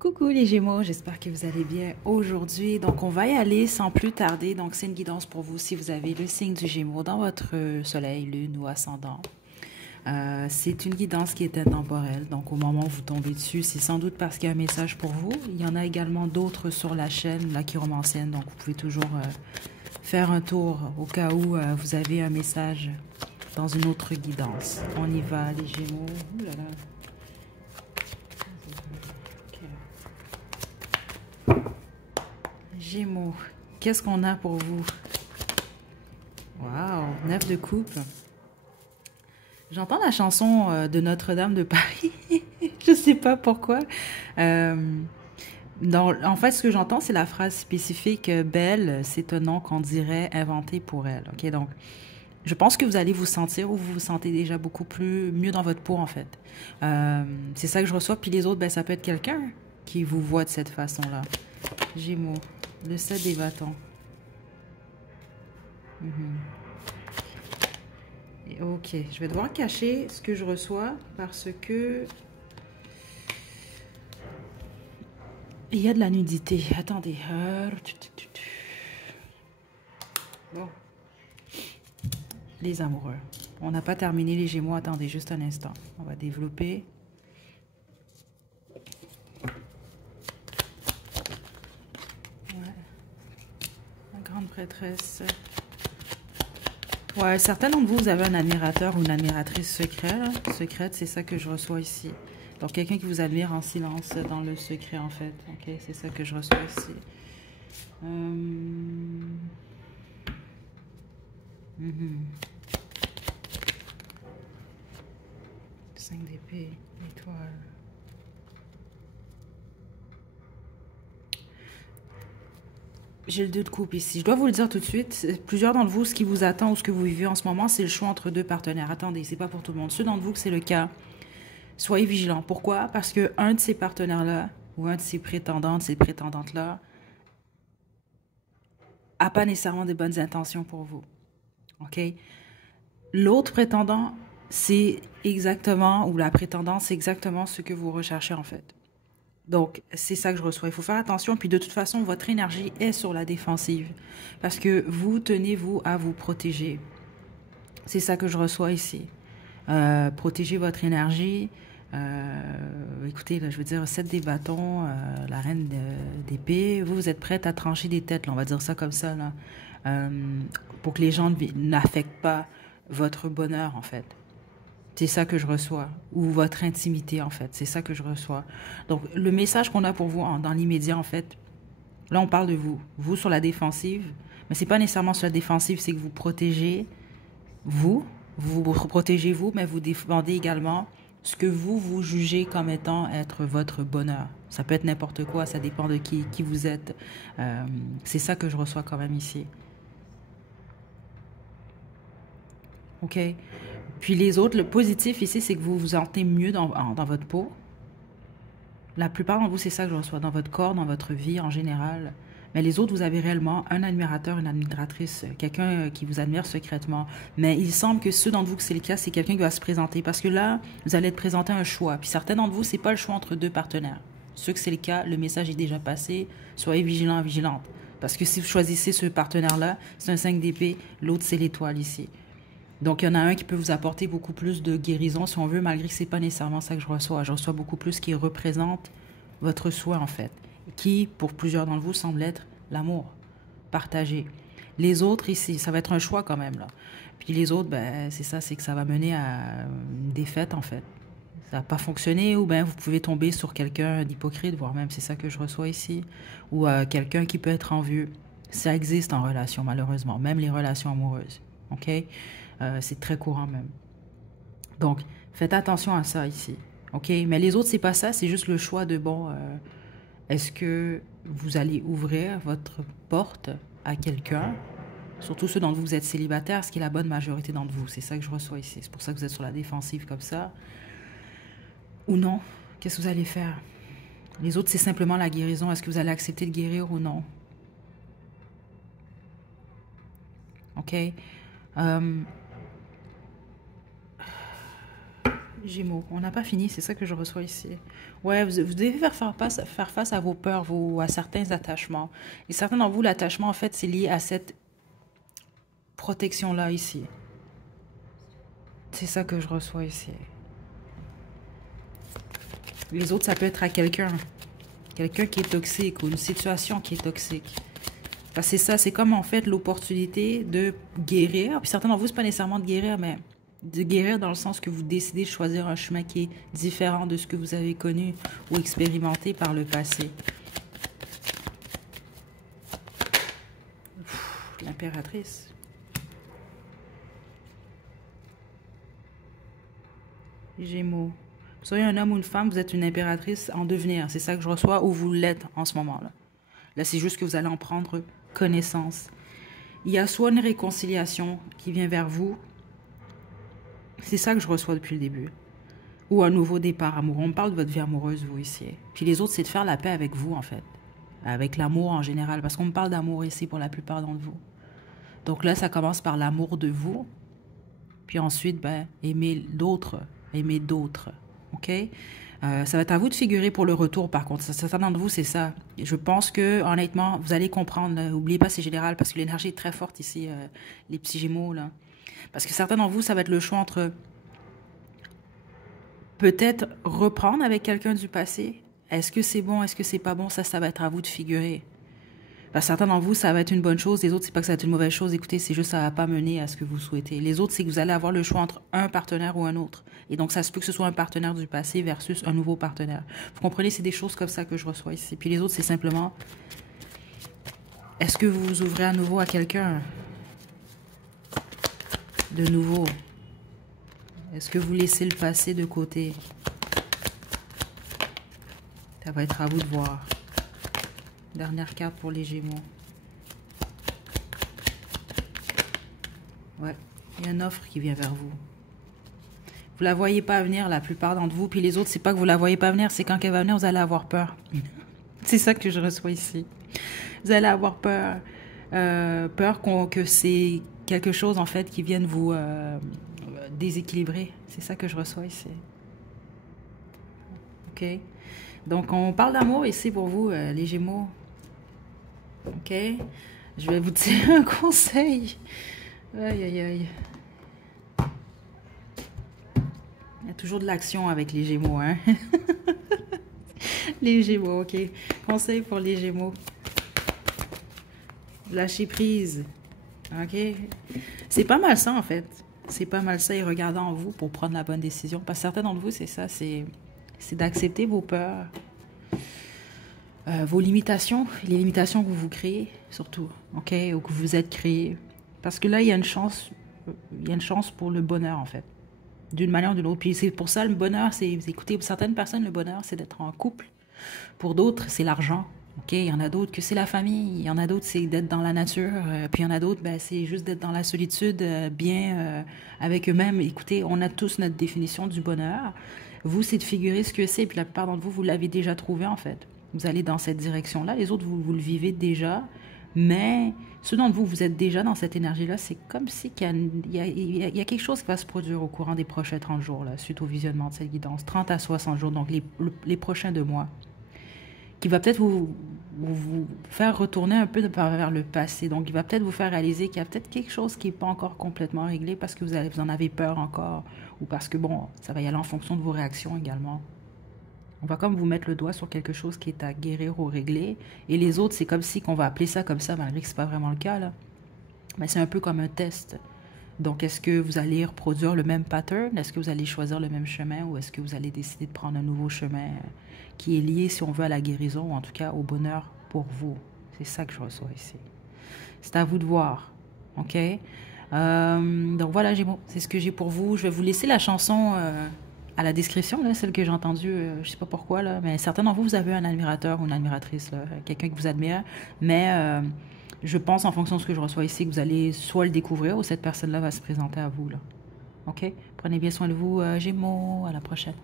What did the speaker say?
Coucou les Gémeaux, j'espère que vous allez bien aujourd'hui. Donc, on va y aller sans plus tarder. Donc, c'est une guidance pour vous si vous avez le signe du Gémeaux dans votre soleil, lune ou ascendant. C'est une guidance qui est intemporelle. Donc, au moment où vous tombez dessus, c'est sans doute parce qu'il y a un message pour vous. Il y en a également d'autres sur la chaîne, la chiromancienne. Donc, vous pouvez toujours faire un tour au cas où vous avez un message dans une autre guidance. On y va, les Gémeaux. Ouh là là. Gémeaux, qu'est-ce qu'on a pour vous? Waouh, 9 de coupe. J'entends la chanson de Notre-Dame de Paris. Je sais pas pourquoi. En fait, ce que j'entends, c'est la phrase spécifique belle, c'est un nom qu'on dirait inventé pour elle. Ok, donc je pense que vous allez vous sentir ou vous vous sentez déjà beaucoup plus mieux dans votre peau en fait. C'est ça que je reçois. Puis les autres, ben, ça peut être quelqu'un qui vous voit de cette façon-là. Gémeaux, le 7 des bâtons. Ok, je vais devoir cacher ce que je reçois parce que il y a de la nudité. Attendez. Bon. Les amoureux. On n'a pas terminé les Gémeaux. Attendez juste un instant. On va développer. Ouais. La grande prêtresse. Ouais, certains d'entre vous, vous avez un admirateur ou une admiratrice secrète, c'est ça que je reçois ici. Donc, quelqu'un qui vous admire en silence dans le secret, en fait. Ok, c'est ça que je reçois ici. Cinq d'épée, étoile. J'ai le 2 de coupe ici. Je dois vous le dire tout de suite. Plusieurs d'entre vous, ce qui vous attend ou ce que vous vivez en ce moment, c'est le choix entre deux partenaires. Attendez, c'est pas pour tout le monde. Ceux d'entre vous que c'est le cas, soyez vigilants. Pourquoi? Parce que un de ces partenaires-là, ou un de ces prétendants, de ces prétendantes-là, a pas nécessairement de bonnes intentions pour vous. OK? L'autre prétendant, c'est exactement, ou la prétendante, c'est exactement ce que vous recherchez en fait. Donc, c'est ça que je reçois. Il faut faire attention. Puis, de toute façon, votre énergie est sur la défensive. Parce que vous tenez, vous, à vous protéger. C'est ça que je reçois ici. Protégez votre énergie. Écoutez, là, je veux dire, 7 des bâtons, la reine d'épée. Vous êtes prête à trancher des têtes, là, on va dire ça comme ça, là. Pour que les gens n'affectent pas votre bonheur, en fait. C'est ça que je reçois. Ou votre intimité, en fait. C'est ça que je reçois. Donc, le message qu'on a pour vous dans l'immédiat, en fait, là, on parle de vous. Vous sur la défensive. Mais c'est pas nécessairement sur la défensive, c'est que vous protégez vous. Vous vous protégez vous, mais vous défendez également ce que vous jugez comme étant être votre bonheur. Ça peut être n'importe quoi, ça dépend de qui vous êtes. C'est ça que je reçois quand même ici. OK? Puis les autres, le positif ici, c'est que vous vous sentez mieux dans votre peau. La plupart d'entre vous, c'est ça que je reçois dans votre corps, dans votre vie en général. Mais les autres, vous avez réellement un admirateur, une admiratrice, quelqu'un qui vous admire secrètement. Mais il semble que ceux d'entre vous que c'est le cas, c'est quelqu'un qui va se présenter. Parce que là, vous allez être présenté un choix. Puis certains d'entre vous, c'est pas le choix entre deux partenaires. Ceux que c'est le cas, le message est déjà passé. Soyez vigilants, vigilantes. Parce que si vous choisissez ce partenaire-là, c'est un 5 d'épée, l'autre, c'est l'étoile ici. Donc, il y en a un qui peut vous apporter beaucoup plus de guérison, si on veut, malgré que ce n'est pas nécessairement ça que je reçois. Je reçois beaucoup plus qui représente votre soi, en fait, qui, pour plusieurs d'entre vous, semble être l'amour partagé. Les autres, ici, ça va être un choix quand même, là. Puis les autres, ben, c'est ça, c'est que ça va mener à une défaite, en fait. Ça n'a pas fonctionné, ou bien vous pouvez tomber sur quelqu'un d'hypocrite, voire même c'est ça que je reçois ici, ou quelqu'un qui peut être envieux. Ça existe en relation, malheureusement, même les relations amoureuses. OK? C'est très courant même. Donc, faites attention à ça ici. OK? Mais les autres, c'est pas ça. C'est juste le choix de, bon, est-ce que vous allez ouvrir votre porte à quelqu'un? Surtout ceux d'entre vous, vous êtes célibataires, ce qui est la bonne majorité d'entre vous. C'est ça que je reçois ici. C'est pour ça que vous êtes sur la défensive comme ça. Ou non? Qu'est-ce que vous allez faire? Les autres, c'est simplement la guérison. Est-ce que vous allez accepter de guérir ou non? OK? Gémeaux, on n'a pas fini, c'est ça que je reçois ici. Ouais, vous devez faire face à vos peurs, à certains attachements. Et certains d'entre vous, l'attachement, en fait, c'est lié à cette protection-là ici. C'est ça que je reçois ici. Les autres, ça peut être à quelqu'un. Quelqu'un qui est toxique ou une situation qui est toxique. Parce que c'est ça, c'est comme en fait l'opportunité de guérir. Puis certains d'entre vous, c'est pas nécessairement de guérir, mais de guérir dans le sens que vous décidez de choisir un chemin qui est différent de ce que vous avez connu ou expérimenté par le passé. L'impératrice. Gémeaux. Soyez un homme ou une femme, vous êtes une impératrice en devenir. C'est ça que je reçois ou vous l'êtes en ce moment-là. Là, c'est juste que vous allez en prendre connaissance. Il y a soit une réconciliation qui vient vers vous. C'est ça que je reçois depuis le début. Ou un nouveau départ amoureux. On me parle de votre vie amoureuse, vous, ici. Puis les autres, c'est de faire la paix avec vous, en fait. Avec l'amour en général. Parce qu'on me parle d'amour ici pour la plupart d'entre vous. Donc là, ça commence par l'amour de vous. Puis ensuite, ben, aimer l'autre. Aimer d'autres. OK? Ça va être à vous de figurer pour le retour, par contre. Certains d'entre vous, c'est ça. Je pense que, honnêtement, vous allez comprendre. N'oubliez pas, c'est général, parce que l'énergie est très forte ici, les petits gémeaux, là. Parce que certains d'entre vous, ça va être le choix entre peut-être reprendre avec quelqu'un du passé. Est-ce que c'est bon? Est-ce que c'est pas bon? Ça va être à vous de figurer. Parce que certains d'entre vous, ça va être une bonne chose. Les autres, c'est pas que ça va être une mauvaise chose. Écoutez, c'est juste ça va pas mener à ce que vous souhaitez. Les autres, c'est que vous allez avoir le choix entre un partenaire ou un autre. Et donc, ça se peut que ce soit un partenaire du passé versus un nouveau partenaire. Vous comprenez, c'est des choses comme ça que je reçois ici. Puis les autres, c'est simplement, est-ce que vous vous ouvrez à nouveau à quelqu'un? De nouveau. Est-ce que vous laissez le passé de côté? Ça va être à vous de voir. Dernière carte pour les Gémeaux. Ouais, il y a une offre qui vient vers vous. Vous la voyez pas venir, la plupart d'entre vous. Puis les autres, c'est pas que vous la voyez pas venir, c'est quand elle va venir, vous allez avoir peur. C'est ça que je reçois ici. Vous allez avoir peur. Peur que c'est quelque chose, en fait, qui vienne vous déséquilibrer. C'est ça que je reçois ici. OK? Donc, on parle d'amour ici pour vous, les Gémeaux. OK? Je vais vous dire un conseil. Aïe, aïe, aïe. Il y a toujours de l'action avec les Gémeaux, hein? Les Gémeaux, OK. Conseil pour les Gémeaux. Lâcher prise. OK? C'est pas mal ça, en fait. C'est pas mal ça, et regardez en vous pour prendre la bonne décision. Parce que certains d'entre vous, c'est ça, c'est d'accepter vos peurs, vos limitations, les limitations que vous vous créez, surtout, OK? Ou que vous êtes créé. Parce que là, il y a une chance pour le bonheur, en fait. D'une manière ou d'une autre. Puis c'est pour ça, le bonheur, c'est, écoutez, pour certaines personnes, le bonheur, c'est d'être en couple. Pour d'autres, c'est l'argent. OK? Il y en a d'autres que c'est la famille. Il y en a d'autres, c'est d'être dans la nature. Puis il y en a d'autres, ben, c'est juste d'être dans la solitude, bien avec eux-mêmes. Écoutez, on a tous notre définition du bonheur. Vous, c'est de figurer ce que c'est. Puis la plupart d'entre vous, vous l'avez déjà trouvé, en fait. Vous allez dans cette direction-là. Les autres, vous le vivez déjà. Mais ceux d'entre vous, vous êtes déjà dans cette énergie-là. C'est comme si il y a quelque chose qui va se produire au courant des prochains 30 jours, là, suite au visionnement de cette guidance. 30 à 60 jours, donc les prochains 2 mois. Qui va peut-être vous faire retourner un peu vers le passé. Donc, il va peut-être vous faire réaliser qu'il y a peut-être quelque chose qui n'est pas encore complètement réglé parce que vous en avez peur encore. Ou parce que, bon, ça va y aller en fonction de vos réactions également. On va comme vous mettre le doigt sur quelque chose qui est à guérir ou régler. Et les autres, c'est comme si qu'on va appeler ça comme ça, malgré que ce n'est pas vraiment le cas, là. Mais c'est un peu comme un test. Donc, est-ce que vous allez reproduire le même pattern? Est-ce que vous allez choisir le même chemin? Ou est-ce que vous allez décider de prendre un nouveau chemin qui est lié, si on veut, à la guérison ou en tout cas au bonheur pour vous? C'est ça que je reçois ici. C'est à vous de voir. OK? Donc, voilà, Gémeaux. C'est ce que j'ai pour vous. Je vais vous laisser la chanson à la description, là, celle que j'ai entendue. Je ne sais pas pourquoi, là, mais certains d'entre vous, vous avez un admirateur ou une admiratrice, quelqu'un que vous admire. Mais... je pense, en fonction de ce que je reçois ici, que vous allez soit le découvrir ou cette personne-là va se présenter à vous, là. OK? Prenez bien soin de vous, Gémeaux. À la prochaine.